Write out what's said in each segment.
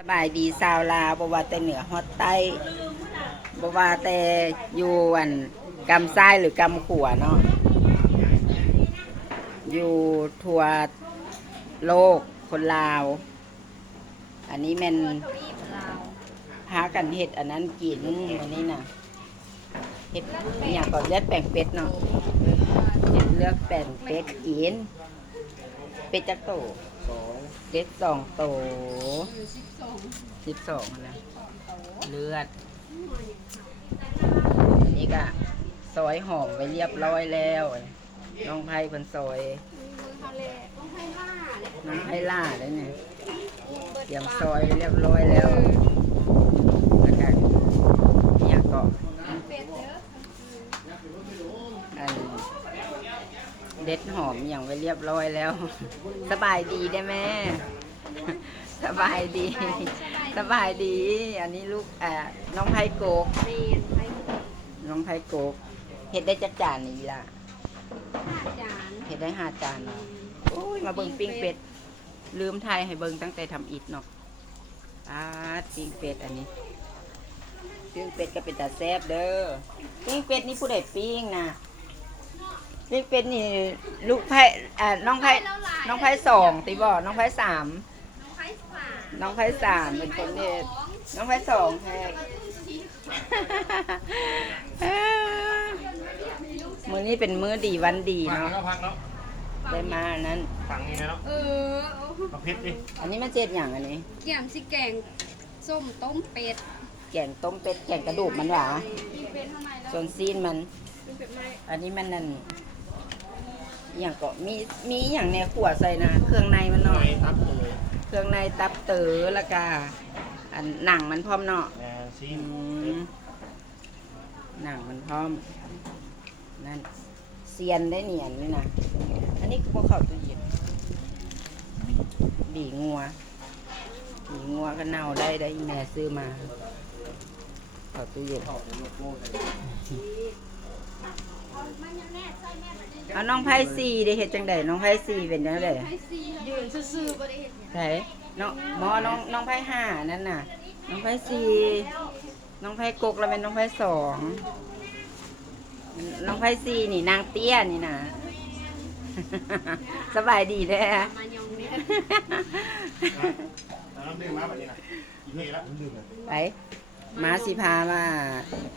สบายดีชาวลาวบ่ว่าแต่เหนือฮอดใต้บ่ว่าแต่อยู่กำซ้ายหรือกำขวาเนาะอยู่ทั่วโลกคนลาว อันนี้แม่นพากันเฮ็ดอันนั้นกินอันนี้น่ะเฮ็ดอหย่างก่อนเลือดแป้งเป็ดเนาะเฮ็ดเลือดแป้งเป็ดกินเป็ดจักโตเป็ด2 โต12นะเลือดอันนี้ก็ซอยหอมไว้เรียบร้อยแล้วน้องไผ่เพิ่นซอยน้องไผ่ล่าได้เนี่ยเตรียมซอยไว้เรียบร้อยแล้วแล้วก็เนี่ยก็อันเด็ดหอมอย่างไว้เรียบร้อยแล้วสบายดีได้ไหมสบายดีสบายดีอันนี้ลูกน้องไผ่โกกน้องไผ่โกกเห็ดได้จักจานนี่ล่ะเห็ดได้5 จานเนาะโอ้ยมาเบิ่งปิ้งเป็ดลืมไทยให้เบิ่งตั้งแต่ทำอิฐเนาะปิ้งเป็ดอันนี้ปิ้งเป็ดก็เป็นตาแซ่บเด้อปิ้งเป็ดนี่ผู้ใดปิ้งนะปิ้งเป็ดนี่ลูกไผ่น้องไผ่2ติบ่น้องไผ่3น้องไผ่3เป็นคนเฮ็ดน้องไผ่2แท้มื้อนี้เป็นมื้อดีวันดีเนาะได้มานั้นฝั่งนี้นะเนาะมาพิษดิอันนี้มันเจ็ดอย่างอันนี้แกงสิแกงส้มต้มเป็ดแกงต้มเป็ดแกงกระดูกมันหวาส่วนซีนมันอันนี้มันนั่นอย่างก็มีอย่างแนวขวดใส่นะเครื่องในมันหน่อยเครื่องในตับเต๋อแล้วก็อันหนังมันพร้อมเนาะหนังมันพร้อมนั่นเซียนได้เนี่ยอันนี้นะอันนี้คือพวกเขาตู้เย็นดีงัวก็เน่าได้แม่ซื้อมาเขาตู้เย็นเอาน้องไผ่ซีได้เห็ดจังไดน้องไผ่ซีเป็นจังไดยืนซื่อๆบ่ได้เฮ็ดไผ่น้องไผ่5นั่นน่ะน้องไผ่ซีน้องไผ่กกแล้วเป็นน้องไผ่2น้องไผ่ซีนี่นางเตี้ยนี่นะสบายดีเด้อไปมาสิพามา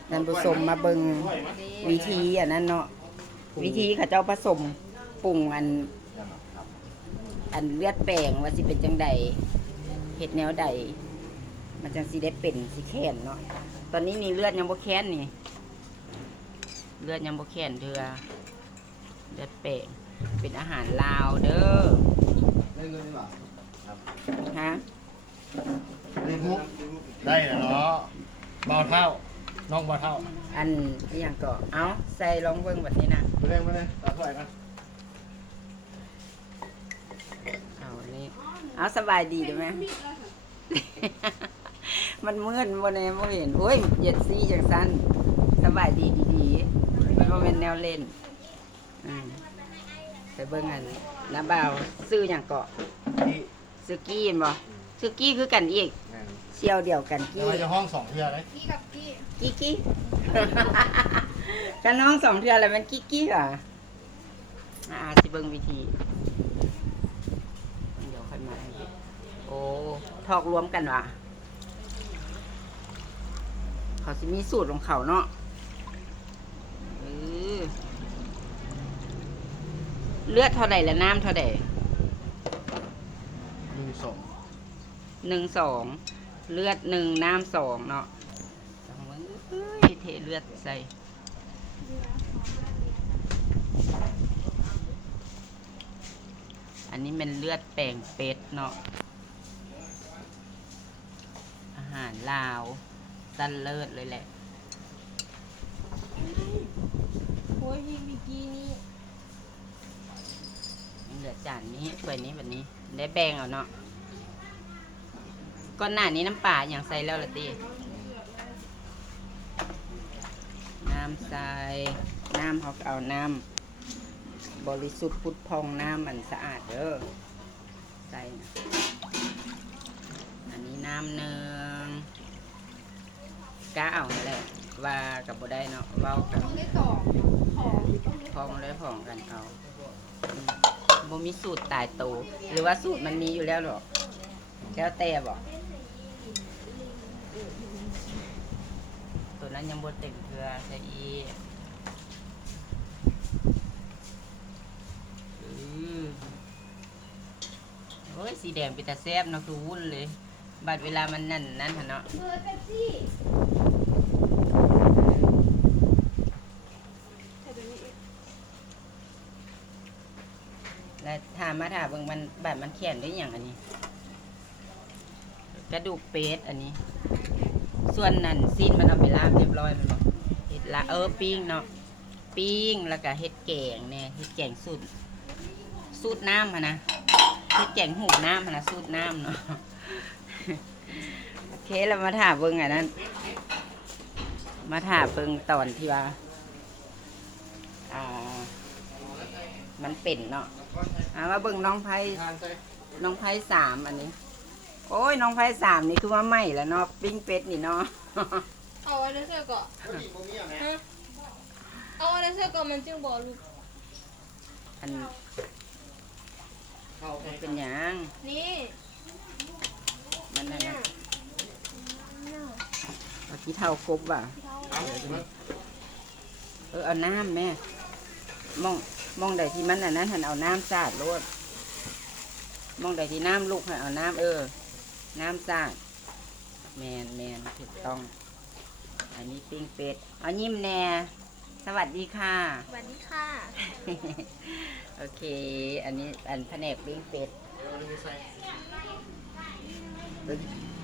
ท่านผู้ชมมาเบิ่งวิธีอันนั้นเนาะวิธีเขาเจ้าผสมปรุงอันเลือดแป้งว่าสิเป็นจังใดเฮ็ดแนวใดมันจังสิได้เป็นสิแค้นเนาะตอนนี้นี่เลือดยังบ่แค้นนี่เลือดยังบ่แค้นเถื่อเลือดแป้งเป็นอาหารลาวเด้อได้เงินหรือเปล่าฮะได้มุกได้เนาะเบาเท่าน้องเบาเท่าอันนี้อย่างก็เอาใส่ลองเบิ่งแบบนี้นะมาเลยตัดเท่าไหร่กันเอานี่เอาสบายดีได้ไหม มันมืดบนนี้ไม่เห็นโอ้ยเหยียดซีจากสั้นสบายดีมันเป็นแนวเล่นไปเบิ่งอันน้ำเบาซื้ออย่างเกาะซื้อกี้เห็นบ่ซื้อกี้คือกันอีกเชี่ยวเดียวกันกี้เราจะห้อง2 เทื่อเลยกี้กับกี้กี้กันน้อง2 เทื่ออะไรมันกี้เหรอสิเบิ่งวิธีเดี๋ยวค่อยมาโอ้ทอกรวมกันว่ะเขาสิมีสูตรของเขาเนาะเลือดเท่าไหร่และน้ำเท่าไหร่1 2เลือด1น้ำ2เนาะเทเลือดใส่อันนี้เป็นเลือดแป้งเป็ดเนาะอาหารลาวสั้นเลิศเลยแหละโอ้ยมีกี้นี่เหลือจานนี้ถ้วยนี้แบบนี้ได้แบ่งเอาเนาะก่อนหน้านี้น้ำปลาอย่างใส่แล้วละตีน้ำใส่น้ำเขาเอาน้ำบริสุทธิ์พุทธพองน้ำมันสะอาดเด้อใส่นะอันนี้ น้ำหนึ่งก้าเอาแหละว่ากับบ่ได้เนาะเว้ากัน ต้องได้ต่อของต้องได้ พองได้พองกันเอาบ่มีสูตรตายตัวหรือว่าสูตรมันมีอยู่แล้วหรอกแล้วแต่บอกตัวนั้นยังบ่เต็มเกลือใส่อีกโอ้ยสีแดงเป็นตาแซ่บเนาะคือวุ่นเลยบัดเวลามันนั่นหั่นเนาะ เบอร์เป๊ปซี่ใส่ตัวนี้อีก แล้วถามมาถามเบิ่งมันบัดมันแข็งได้หยังอันนี้ กระดูกเป็ดอันนี้ ส่วนนั้นซีนมันเอาไปลาบเรียบร้อยมันบอกเห็ดละปิ้งเนาะปิ้งแล้วก็เห็ดแกงเนี่ยเห็ดแกงสูตรน้ำอะนะเห็ดแกงหูน้ำอะนะสูตรน้ำเนาะ โอเคเรามาถามเบิ่งอันนั้นมาถามเบิ่งตอนที่ว่ามันเป็นเนาะมาเบิ่งน้องไผ่สามอันนี้ โอ้ยน้องไผ่สามนี่คือว่าไม่แล้วเนาะปิ้งเป็ดนี่เนาะ เอาไว้ในเสื้อก่อนฮะเอาไว้ในเสื้อก่อนมันจึงบอกลูก อันมันเป็นหยัง นี่ มันนั่น เนี่ย นะเอาขี้เท่ากบว่ะเอาน้ำแม่มองใดที่มันอันนั้นหันเอาน้ำสาดโลดมองใดที่น้ำลูกให้เอาน้ำน้ำสาดแมนถูกต้อง อันนี้ปิ้งเป็ดเอายิ้มแน่สวัสดีค่ะ สวัสดีค่ะ โอเค อันนี้อันแผนกปิ้งเป็ด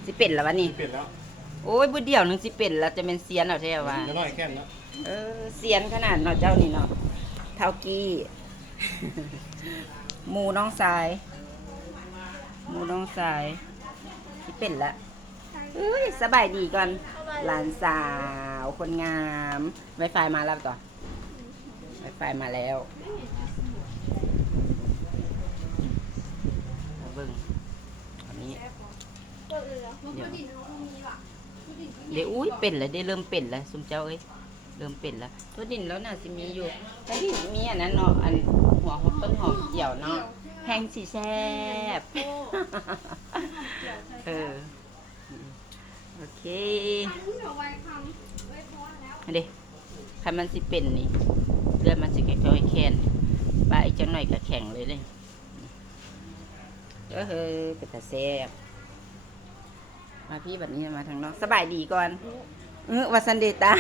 สิเป็ดแล้ววะนี่ เปลี่ยนแล้ว โอ้ยบุเดียวหนึงสิเป็ดแล้วจะเป็นเซียนเอาแท้ว่า จะน้อยแค่นแล้ว เซียนขนาดเนาะเจ้านี่เนาะเท่ากี้ หมูน้องสายสิเป็ดละเอ้ยสบายดีก่อนหลานสาวคนงามไวไฟมาแล้วต่อไวไฟมาแล้วเอาเบิ่งอันนี้ เปิดเลยเหรอมันก็ดินเขามีว่ะ เดี๋ยวอุ้ยเป็นแล้วได้เริ่มเป็นแล้วซุมเจ้าเอ้ยเริ่มเป็นแล้วตัวดินแล้วน่าสิมีอยู่แต่ที่มีอันนั้นเนาะอันหัวต้นหอมเกี่ยวเนาะแห้งสีแซ่บ โอเคอันเดคันมันสิเป็นนี่เลือดมันสิแข็งๆแข็งปลาอีกจังหน่อยก็แข็งเลยเป็นตาแซ่บมาพี่แบบนี้มาทางน้องสบายดีก่อนวัสันเดตา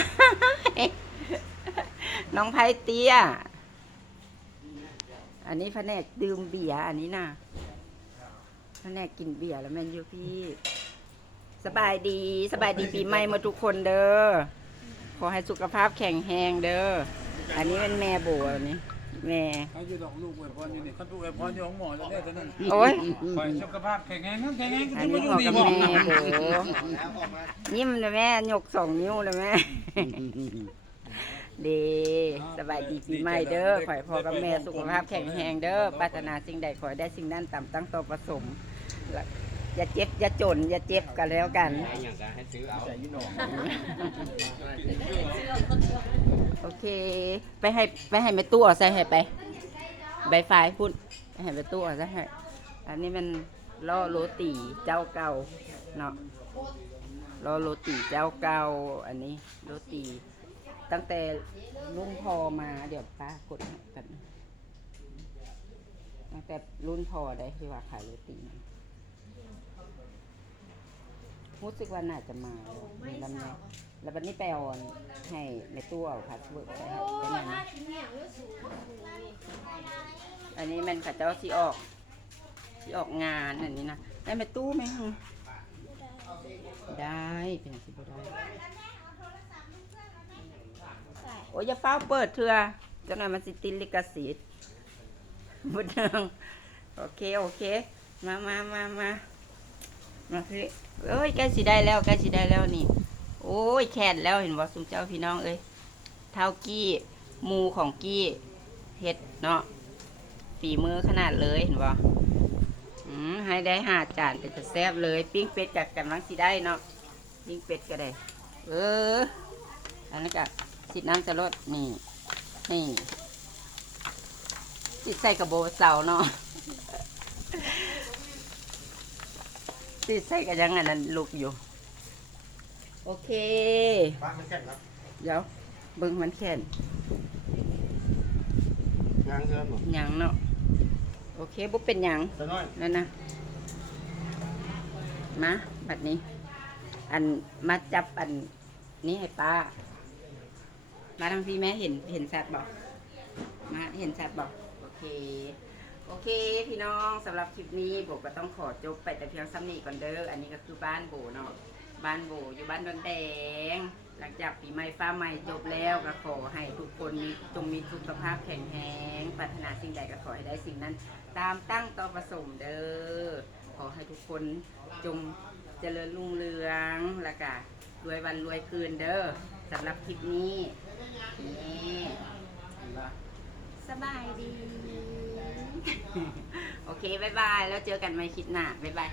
น้องไพเตี้ยอันนี้แผนกดื่มเบียร์อันนี้นะแผนกกินเบียร์แล้วแม่นอยู่พี่สบายดีปีใหม่หมาทุกคนเด้อขอให้สุขภาพแข็งแรงเด้ออันนี้เป็นแม่โบอันนี้แม่ เขาจะดอกลูกอวยพรอยู่นี่เขาดูอวยพรอยู่ของหมอจะได้เท่านั้น โอ้ย คอยสุขภาพแข็งแรงแข็งแรง อัน จะ นี้ มาดู ขอ ดี กับ บอก แม่โบยิ้มเลยแม่ยก2 นิ้วเลยแม่ เดสบายดีปีใหม่เด้อขอให้พ่อกับแม่สุขภาพแข็งแรงเด้อปรารถนาสิ่งใดขอให้ได้สิ่งนั้นตามตั้งต่อประสมและอย่าเจ็บอย่าจนอย่าเจ็บกันแล้วกันโอเคไปให้แม่ตู้เอาใส่ให้ไปใบไฟพูดไปให้แม่ตู้เอาใส่ให้อันนี้มันล่อโรตีเจ้าเก่าเนาะล่อโรตีเจ้าเก่าอันนี้โรตีตั้งแต่รุ่นพอมาเดี๋ยวป้ากดให้แบบตั้งแต่รุ่นพอได้ที่ว่าขายโรตีรู้สึกว่าน่าจะมาแล้วนะแล้ววันนี้ไปเอาให้ในตู้เอาพัสเวิร์กไปให้ได้ไหมนะอันนี้มันข้าเจ้าที่ออกงานอันนี้นะได้ในตู้ไหมฮะได้เป็นสิบได้โอ้ยอย่าเฝ้าเปิดเถอะจังหน่อยมันสิติดลิขสิทธิ์บุญเรืองโอเคมาพี่เอ้ยใกล้สิได้แล้วนี่โอ้ยแค่นแล้วเห็นว่าสุมเจ้าพี่น้องเอ้ยเท้ากี้หมูของกี้เฮ็ดเนาะฝีมือขนาดเลยเห็นบ่ ให้ได้5 จานเป็นจะแซ่บเลย ปิ้งเป็ดกับกันลังสิได้เนาะปิ้งเป็ดก็ได้อันนี้ก็สิน้ำจะลดนี่สิใส่กระโบเสาเนาะ สิใส่กับยังอันนั้นลูกอยู่โอเค ป้ามันแค่นครับ เดี๋ยวเบิ่งมันแค่น งานเกินหมด หยังเนาะโอเคบ่เป็นหยัง แต่น้อย นั่นนะมาบัดนี้ อันมาจับอันนี้ให้ป้ามาทางพี่แม่เห็นสัตว์บอกมาเห็นสัตว์บอกโอเคพี่น้องสำหรับคลิปนี้โบก็ต้องขอจบไปแต่เพียงซ้ำนี้ก่อนเด้ออันนี้ก็คือบ้านโบเนาะบ้านโบอยู่บ้านดอนแดงหลังจากปีใหม่ฟ้าใหม่จบแล้วก็ขอให้ทุกคนจงมีสุขภาพแข็งแรงปรารถนาสิ่งใดก็ขอให้ได้สิ่งนั้น ตามตั้งต่อประสงค์เด้อขอให้ทุกคนจงเจริญรุ่งเรืองและก็รวยวันรวยคืนเด้อสำหรับคลิปนี้นี่สบายดี โอเค บ๊ายบาย แล้วเจอกันใหม่คลิปหน้า บ๊ายบาย